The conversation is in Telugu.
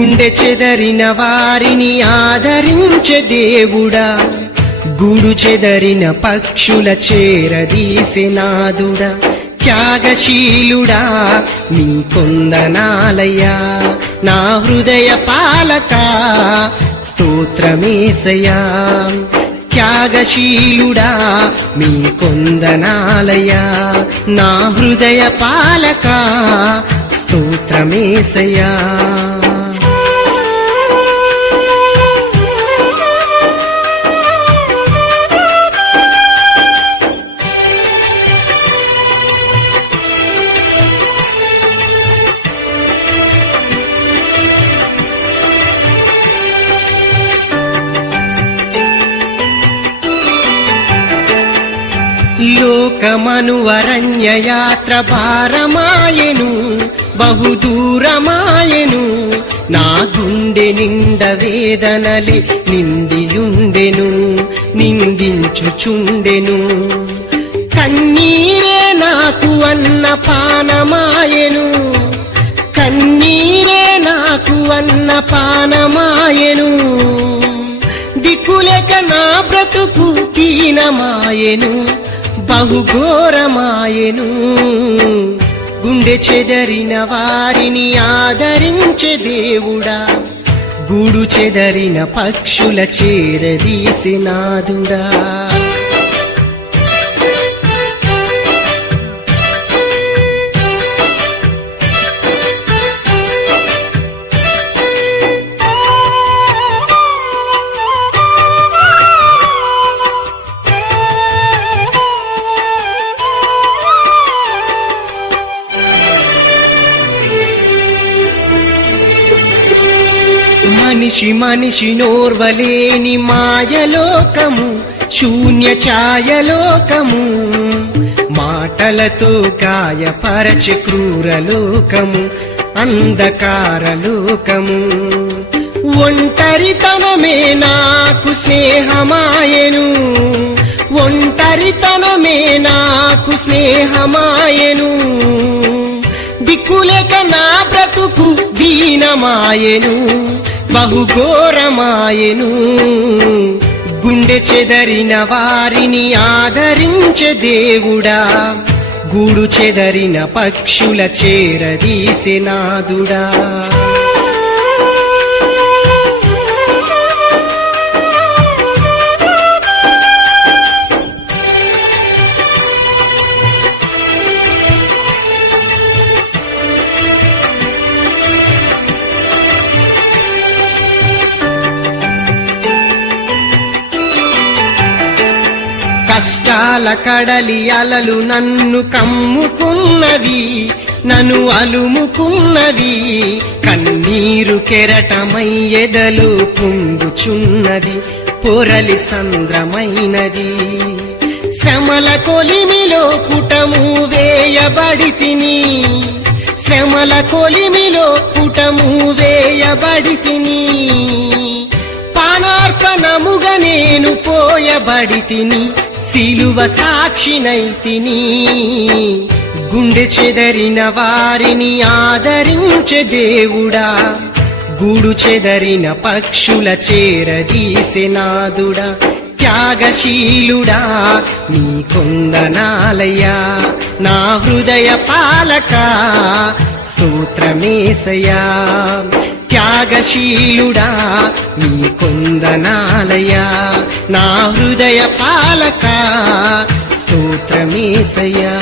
గుండె చెదరిన వారిని ఆదరించే దేవుడా, గూడు చెదరిన పక్షుల చేరదీసే నాదుడా, త్యాగశీలుడా నీ కొందనాలయ్యా, నా హృదయ పాలక స్తోత్రమేసయ్యా. త్యాగశీలుడా మీ కొందనాలయ్యా, నా హృదయ పాలక స్తోత్రమేసయ్యా. లోకమనువరణ్య యాత్ర భారమాయెను, బహుదూరమాయెను, నా గుండె నిండ వేదనలి నిండియుండెను, నిందించుచుండెను. కన్నీరే నాకు అన్నపానమాయెను, కన్నీరే నాకు అన్నపానమాయెను, దిక్కులేక నా బ్రతుకు దీనమాయెను, బహుఘోరమాయెను. గుండె చెదరిన వారిని ఆదరించే దేవుడా, గూడు చెదరిన పక్షుల చేరదీసే నాదుడా. మనిషి మనిషి నోర్వలేని మాయలోకము, శూన్య ఛాయలోకము, మాటలతో గాయపరచే క్రూరలోకము, అంధకారలోకము. ఒంటరితనమే నాకు స్నేహమాయెను, ఒంటరితనమే నాకు స్నేహమాయెను, దిక్కులేక నా బ్రతుకు దీనమాయెను, బహుఘోరమాయెను. గుండె చెదరిన వారిని ఆదరించే దేవుడా, గూడు చెదరిన పక్షుల చేరదీసే నాదుడా. కష్టాల కడలి అలలు నన్ను కమ్ముకున్నవి, నన్ను అలుముకున్నవి, కన్నీరు కెరటమై ఎదలు పొంగుచున్నది, పొరలి సంద్రమైనది. శ్రమల కొలిమిలో పుటము వేయబడితిని, శ్రమల కొలిమిలో పుటము వేయబడితిని, పానార్పణముగా నేను పోయబడితిని, సిలువ సాక్షినైతిని. గుండె చెదరిన వారిని ఆదరించే దేవుడా, గూడు చెదరిన పక్షుల చేరదీసే నాదుడా, త్యాగశీలుడా నీ కొందనాలయ్యా, నా హృదయ పాలక స్తోత్రమేసయ్యా. త్యాగశీలుడా నీ కొందనాలయ్యా, నా హృదయ పాలక స్తోత్రమేసయ్యా.